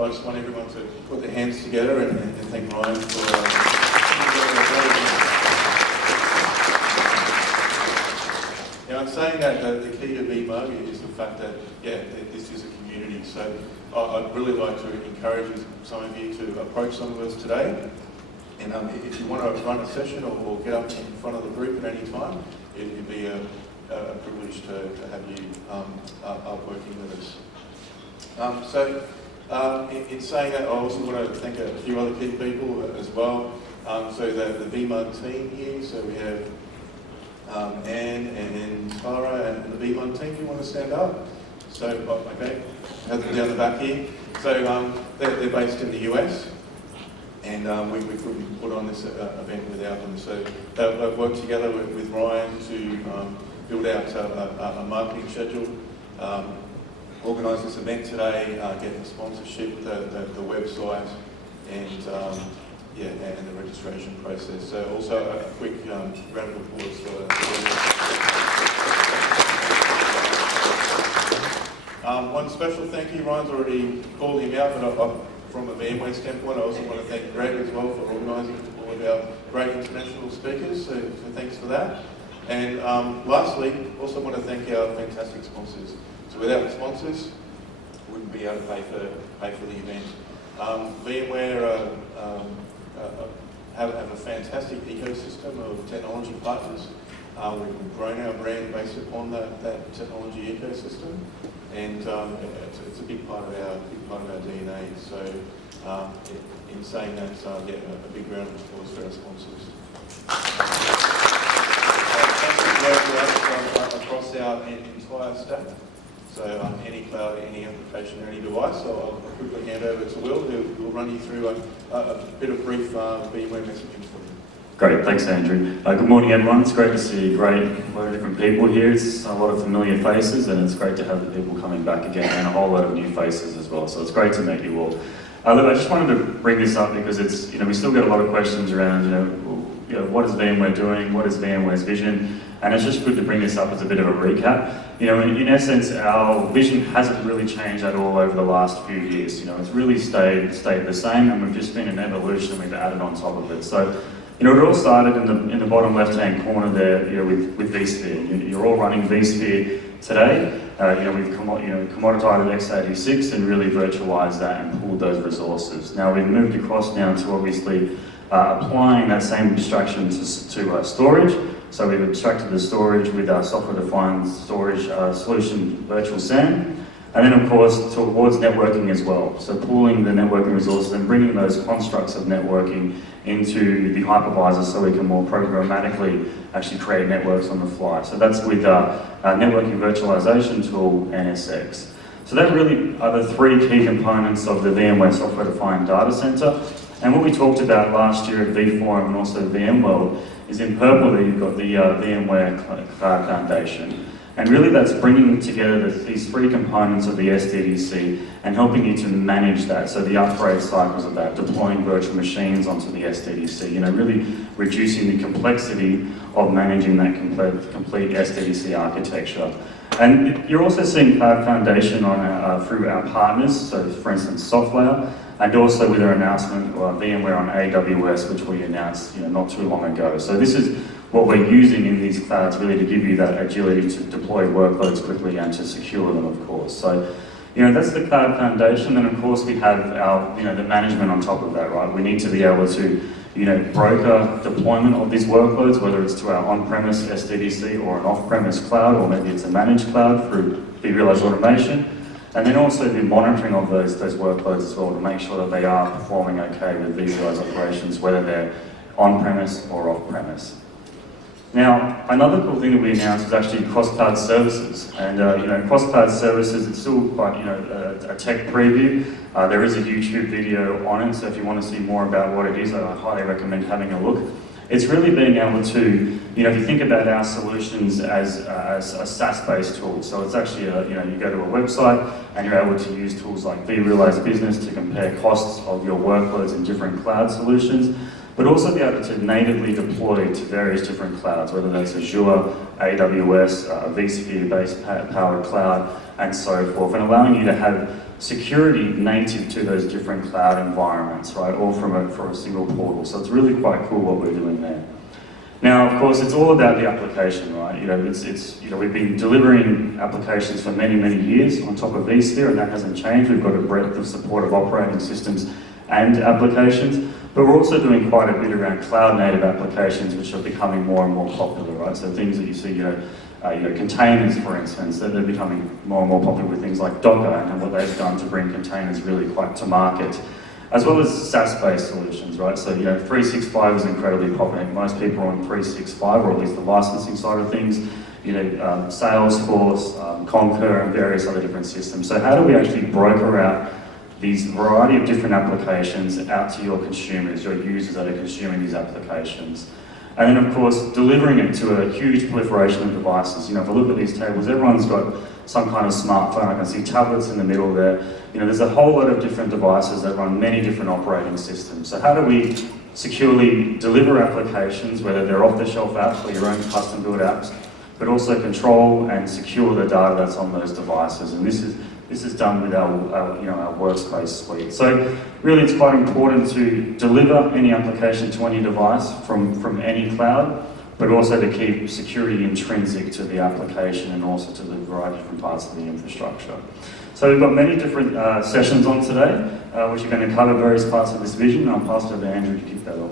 I just want everyone to put their hands together and thank Ryan for Now, I'm saying that the key to VMUG is the fact that, this is a community. So I'd really like to encourage some of you to approach some of us today. And if you want to run a session or get up in front of the group at any time, it'd be a privilege to have you up working with us. In saying that, I also want to thank a few other key people as well. So the VMUG team here, so we have Anne and Tara and the VMUG team. Do you want to stand up? So, okay, have them down the back here. So they're based in the US, and we couldn't put on this event without them. So they've worked together with Ryan to build out a marketing schedule. Organise this event today, get the sponsorship, the website, and and the registration process. So also a quick round of applause for one special thank you. Ryan's already called him out, but from a VMware standpoint, I also want to thank Greg as well for organising all of our great international speakers. So thanks for that. And lastly, also want to thank our fantastic sponsors. So without the sponsors, wouldn't be able to pay for the event. VMware have a fantastic ecosystem of technology partners. We've grown our brand based upon that technology ecosystem, and it's a big part of our DNA. So in saying that, a big round of applause for our sponsors. Thanks across our entire stack. So any cloud, any application, or any device, so I'll quickly hand over to Will, who will run you through a bit of brief VMware messaging for you. Great, thanks Andrew. Good morning everyone, it's great to see a lot of different people here. It's a lot of familiar faces, and it's great to have the people coming back again, and a whole lot of new faces as well, so it's great to meet you all. Look, I just wanted to bring this up because it's, we still get a lot of questions around, what is VMware doing, what is VMware's vision, and it's just good to bring this up as a bit of a recap. In essence, our vision hasn't really changed at all over the last few years. It's really stayed the same, and we've just been an evolution we've added on top of it. So, it all started in the bottom left-hand corner there, with vSphere. You're all running vSphere today. We've commoditized x86 and really virtualized that and pooled those resources. Now we've moved across now to obviously applying that same abstraction to storage. So we've abstracted the storage with our software-defined storage solution, Virtual SAN. And then of course towards networking as well. So pooling the networking resources and bringing those constructs of networking into the hypervisor so we can more programmatically actually create networks on the fly. So that's with our networking virtualization tool, NSX. So that really are the three key components of the VMware software-defined data center. And what we talked about last year at vForum and also VMworld is in purple there you've got the VMware Cloud Foundation. And really that's bringing together these three components of the SDDC and helping you to manage that. So the upgrade cycle is about deploying virtual machines onto the SDDC, really reducing the complexity of managing that complete SDDC architecture. And you're also seeing Cloud Foundation through our partners, so for instance Software, and also with our announcement of VMware on AWS, which we announced not too long ago. So this is what we're using in these clouds really to give you that agility to deploy workloads quickly and to secure them, of course. So, that's the Cloud Foundation, and of course we have our, the management on top of that, right? We need to be able to, broker deployment of these workloads, whether it's to our on-premise SDDC or an off-premise cloud, or maybe it's a managed cloud through vRealize Automation. And then also the monitoring of those workloads as well to make sure that they are performing okay with vRealize operations, whether they're on-premise or off-premise. Now, another cool thing that we announced is actually cross-cloud services. And cross-cloud services, it's still quite a tech preview. There is a YouTube video on it, so if you want to see more about what it is, I highly recommend having a look. It's really being able to, if you think about our solutions as a SaaS-based tool, so it's actually, you go to a website and you're able to use tools like vRealize Business to compare costs of your workloads in different cloud solutions, but also be able to natively deploy to various different clouds, whether that's Azure, AWS, vSphere-based powered cloud, and so forth, and allowing you to have security native to those different cloud environments, right? All from a single portal. So it's really quite cool what we're doing there. Now, of course, it's all about the application, right? We've been delivering applications for many, many years on top of vSphere, and that hasn't changed. We've got a breadth of support of operating systems and applications, but we're also doing quite a bit around cloud-native applications, which are becoming more and more popular, right? So things that you see, containers, for instance, they're becoming more and more popular with things like Docker and what they've done to bring containers really quite to market, as well as SaaS-based solutions, right? So, 365 is incredibly popular. Most people are on 365, or at least the licensing side of things. Salesforce, Concur, and various other different systems. So how do we actually broker out these variety of different applications out to your consumers, your users that are consuming these applications? And then, of course, delivering it to a huge proliferation of devices. If I look at these tables, everyone's got some kind of smartphone. I can see tablets in the middle there. There's a whole lot of different devices that run many different operating systems. So how do we securely deliver applications, whether they're off-the-shelf apps or your own custom-built apps, but also control and secure the data that's on those devices? And this is done with our workspace suite. So really, it's quite important to deliver any application to any device from any cloud, but also to keep security intrinsic to the application and also to the variety of different parts of the infrastructure. So we've got many different sessions on today, which are going to cover various parts of this vision. I'll pass to Andrew to kick that off.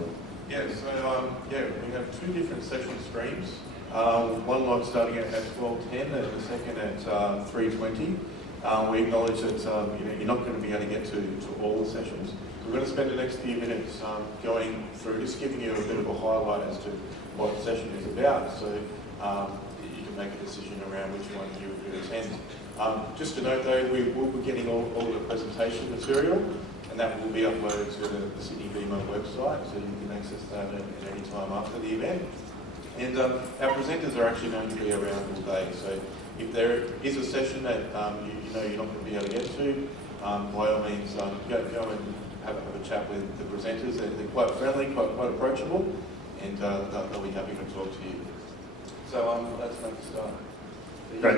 Yeah, so we have two different session streams. One lot starting at 12:10 and the second at 3:20. We acknowledge that you're not going to be able to get to all the sessions. We're going to spend the next few minutes going through, just giving you a bit of a highlight as to what the session is about, so you can make a decision around which one you would attend. Just to note though, we will be getting all the presentation material, and that will be uploaded to the Sydney VMUG website, so you can access that at any time after the event. And our presenters are actually going to be around all day, so if there is a session that you're not going to be able to get to, by all means go and have a chat with the presenters. They're quite friendly, quite approachable, and they'll be happy to talk to you. So let's make a start. Great.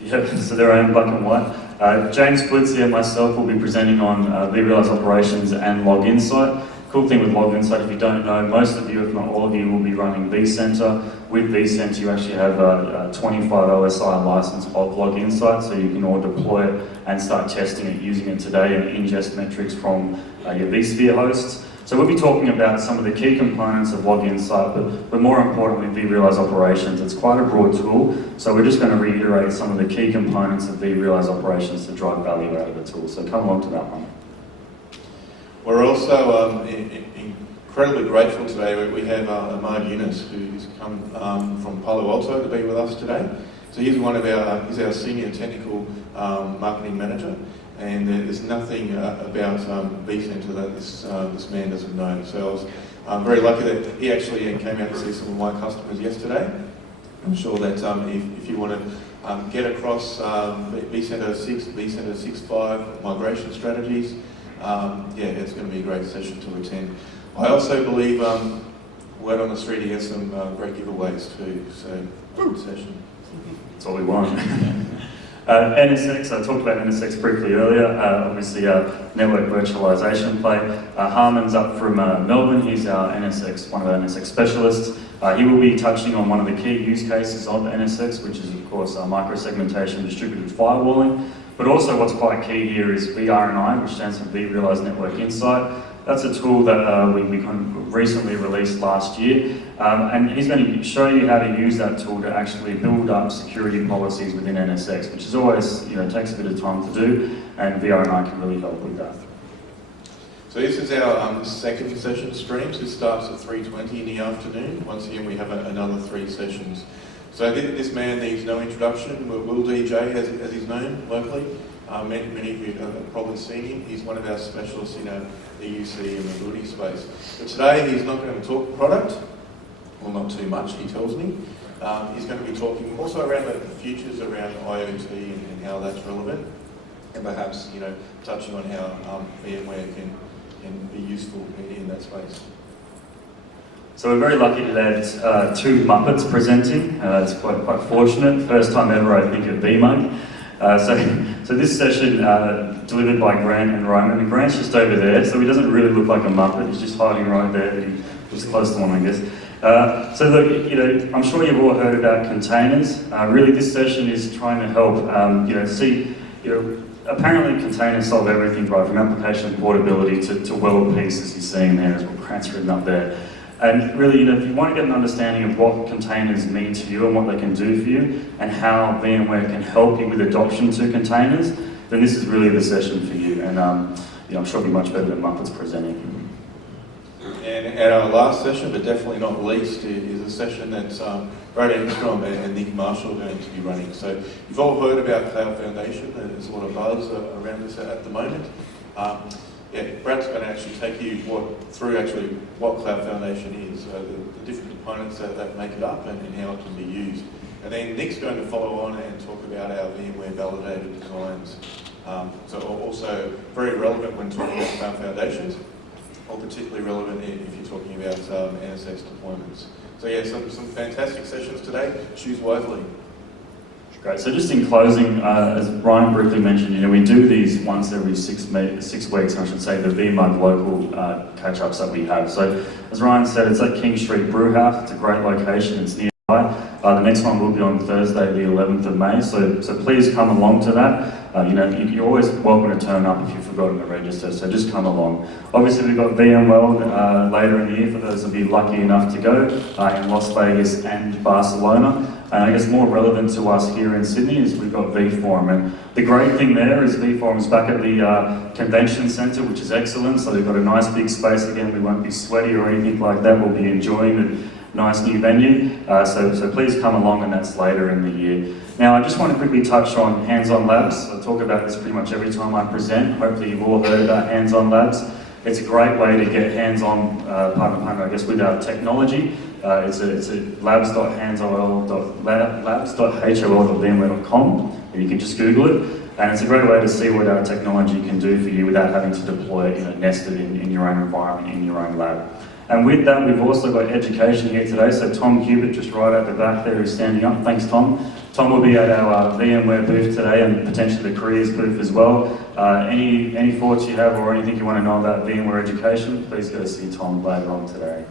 Yeah, so there I am, black and white. James Blitzy and myself will be presenting on vRealize Operations and Log Insight. Cool thing with Log Insight, if you don't know, most of you, if not all of you, will be running vCenter. With vCenter, you actually have a 25 OSI license of Log Insight, so you can all deploy it and start testing it, using it today and ingest metrics from your vSphere hosts. So we'll be talking about some of the key components of Log Insight, but more importantly, vRealize Operations. It's quite a broad tool, so we're just going to reiterate some of the key components of vRealize Operations to drive value out of the tool. So come along to that one. We're also incredibly grateful today. We have Ahmad Yunus, who's come from Palo Alto to be with us today. So he's he's our senior technical marketing manager, and there's nothing about vCenter that this man doesn't know. So I was very lucky that he actually came out to see some of my customers yesterday. I'm sure that if you want to get across vCenter 6, vCenter 6.5 migration strategies, it's going to be a great session to attend. I also believe, word on the street, he has some great giveaways too, so good session. That's all we want. NSX, I talked about NSX briefly earlier, obviously a network virtualization play. Harman's up from Melbourne, he's one of our NSX specialists. He will be touching on one of the key use cases of NSX, which is of course micro-segmentation distributed firewalling. But also what's quite key here is VRNI, which stands for vRealize Network Insight. That's a tool that we kind of recently released last year. And he's going to show you how to use that tool to actually build up security policies within NSX, which is always, takes a bit of time to do, and VRNI can really help with that. So this is our second session stream. So this starts at 3:20 in the afternoon. Once again, we have another 3 sessions. So this man needs no introduction. Will DJ, as he's known locally. Many of you have probably seen him. He's one of our specialists in the UC and mobility space. But today he's not going to talk product, well not too much, he tells me. He's going to be talking also around the futures around IoT and how that's relevant, and perhaps touching on how VMware can be useful in that space. So we're very lucky to have 2 Muppets presenting. It's quite fortunate. First time ever, I think, at VMUG. So this session delivered by Grant and Ryman, and Grant's just over there, so he doesn't really look like a Muppet, he's just hiding right there, he was close to one, I guess. So look, I'm sure you've all heard about containers. Really this session is trying to help, apparently containers solve everything, right, from application portability to world peace, as you're seeing there, as what Grant's written up there. And really, if you want to get an understanding of what containers mean to you and what they can do for you, and how VMware can help you with adoption to containers, then this is really the session for you. And I'm sure it'll be much better than Muppet's presenting. And our last session, but definitely not least, is a session that's Brad Engstrom and Nick Marshall are going to be running. So you've all heard about Cloud Foundation, there's a lot of buzz around this at the moment. Brad's going to actually take you through what Cloud Foundation is, the different components that make it up and how it can be used. And then Nick's going to follow on and talk about our VMware validated designs. So also very relevant when talking about Cloud Foundations, or particularly relevant if you're talking about NSX deployments. So yeah, some fantastic sessions today. Choose wisely. Great. So just in closing, as Ryan briefly mentioned, we do these once every 6 weeks, I should say, the VMUG local catch-ups that we have. So as Ryan said, it's at King Street Brewhouse. It's a great location. It's nearby. The next one will be on Thursday, the 11th of May. So please come along to that. You're always welcome to turn up if you've forgotten to register. So just come along. Obviously, we've got VMware later in the year for those of you lucky enough to go in Las Vegas and Barcelona. And I guess more relevant to us here in Sydney is we've got vForum. And the great thing there is vForum's back at the convention centre, which is excellent. So they've got a nice big space again. We won't be sweaty or anything like that. We'll be enjoying the nice new venue. So please come along, and that's later in the year. Now, I just want to quickly touch on hands-on labs. I talk about this pretty much every time I present. Hopefully you've all heard about hands-on labs. It's a great way to get hands-on, I guess, with our technology. It's at labs.hol.vmware.com, and you can just Google it. And it's a great way to see what our technology can do for you without having to deploy it, nested in your own environment, in your own lab. And with that, we've also got education here today. So Tom Hubert, just right at the back there, is standing up. Thanks, Tom. Tom will be at our VMware booth today, and potentially the careers booth as well. Any thoughts you have or anything you want to know about VMware education, please go see Tom later on today.